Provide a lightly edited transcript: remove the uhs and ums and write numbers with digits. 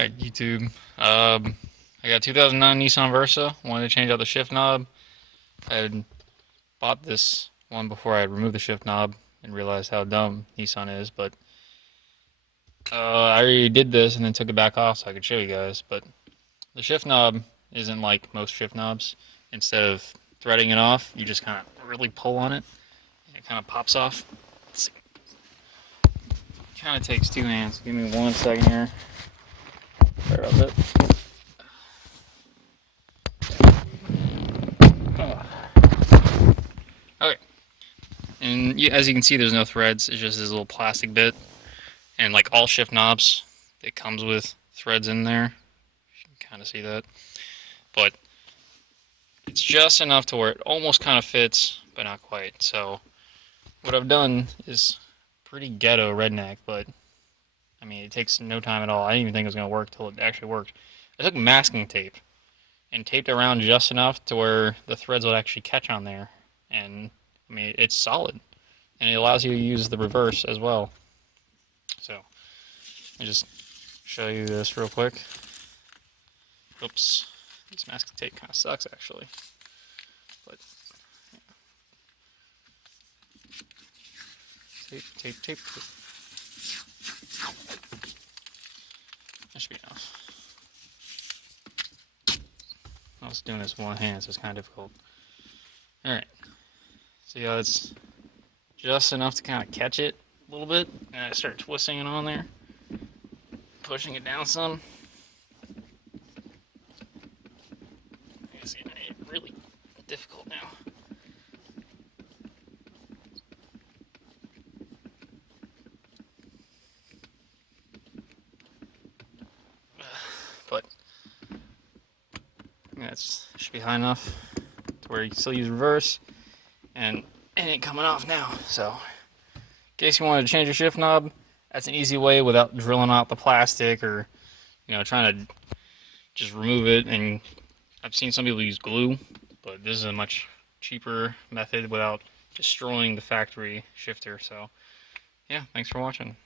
Alright, YouTube. I got a 2009 Nissan Versa. Wanted to change out the shift knob. I had bought this one before I had removed the shift knob and realized how dumb Nissan is, but I already did this and then took it back off so I could show you guys. But the shift knob isn't like most shift knobs. Instead of threading it off, you just kind of really pull on it and it kind of pops off. Let's see. Kind of takes two hands. Give me 1 second here. Sorry about that. Okay, and as you can see, there's no threads. It's just this little plastic bit, and like all shift knobs, it comes with threads in there. You can kind of see that, but it's just enough to where it almost kind of fits, but not quite. So what I've done is pretty ghetto redneck, but I mean, it takes no time at all. I didn't even think it was going to work till it actually worked. I took masking tape and taped it around just enough to where the threads would actually catch on there, and I mean, it's solid, and it allows you to use the reverse as well. So, let me just show you this real quick. Oops, this masking tape kind of sucks actually, but yeah. Tape. That should be enough. I was doing this with one hand, so it's kind of difficult. All right, so yeah, it's just enough to kind of catch it a little bit, and I start twisting it on there, pushing it down some. You can see it's really difficult now. But that should be high enough to where you can still use reverse, and it ain't coming off now. So in case you wanted to change your shift knob, that's an easy way without drilling out the plastic or trying to just remove it. And I've seen some people use glue, but this is a much cheaper method without destroying the factory shifter. So yeah, thanks for watching.